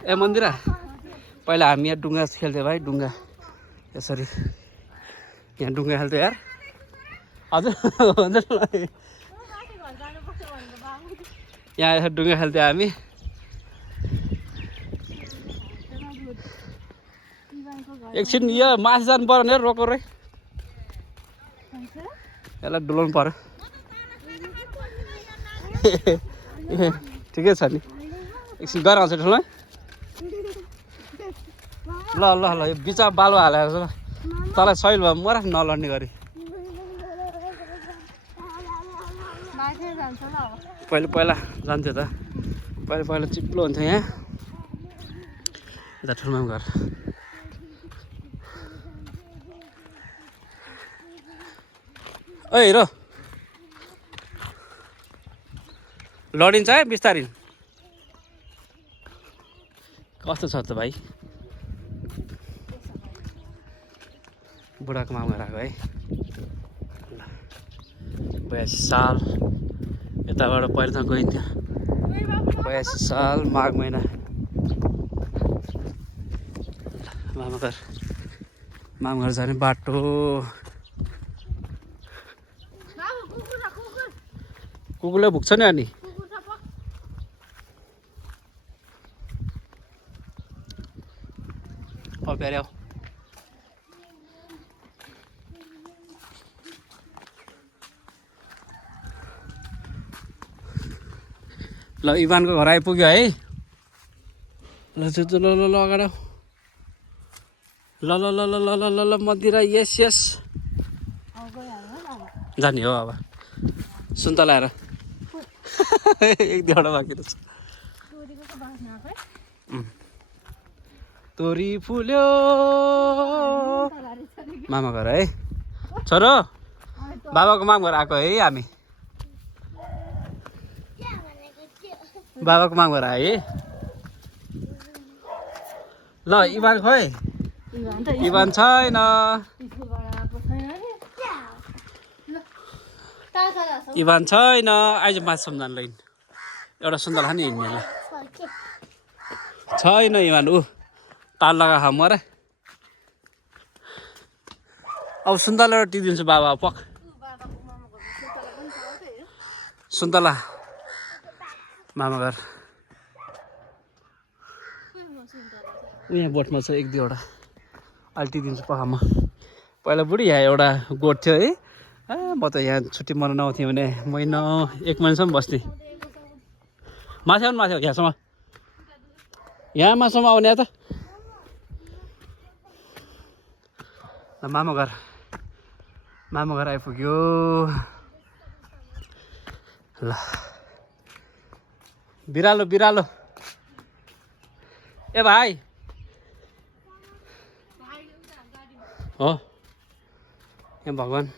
ए मन्दिरा पहिला हामी यहाँ डुङ्गा खेल्थ्यौँ भाइ डुङ्गा यसरी यहाँ डुङ्गा खेल्थ्यो यार हजुर हुन्छ यहाँ यसरी डुङ्गा खेल्थ्यौँ हामी एकछिन यो माथि जानु पर्यो नि रोको रे यसलाई डुलाउनु पर्यो ठिकै छ नि एकछिन गएर आउँछ ठुलो ल ल ल यो बिचमा बालु हालेर ल तँलाई सहिल भयो मर नलड्ने गरी पहिला जान्थ्यो त पहिला चिप्लो हुन्थ्यो यहाँ यता ठुलोमा घर ओ हिरो लडिन्छ है बिस्तारै कस्तो छ त भाइ बुढाको मामा आएको है 82 साल यताबाट पहिला गइन्थ्यो 82 साल माघ महिना मामघर जाने बाटो कुकुरले भुक्छ नि अनि प्यारे ल इभानको घर आइपुग्यो है ल ल ल ल अगाडि ल ल ल ल ल ल ल मन्दिरा यस यस जाने हो अब सुन्तला हेर एक दुईवटा बाँकी रहेछ तोरी फुल्यो मामा घर है छोरो बाबाको मामा घर आएको है हामी बाबाको मामा घर आयो है ल इभान खोइ इभान छैन इभान छैन आइज माछा जान लैन एउटा सुन्तला खाने हिँड्ने ल छैन इभान ऊ ताल लगा खा मरे अब सुन्तला एउटा टिदिन्छु बाबा पक सुन्तला मामा घर यहाँ बोटमा छ एक दुईवटा अहिले टिदिन्छु पखामा पहिला बुढी यहाँ एउटा गोठ थियो है म त यहाँ छुट्टी मनाउन आउँथेँ भने महिना 1 महिनासम्म बस्थेँ माथि आउनु माथि यहाँसम्म यहाँ मासम्म आउने त मामा घर आइपुग्यो ल बिरालो ए भाइ हो ए भगवान्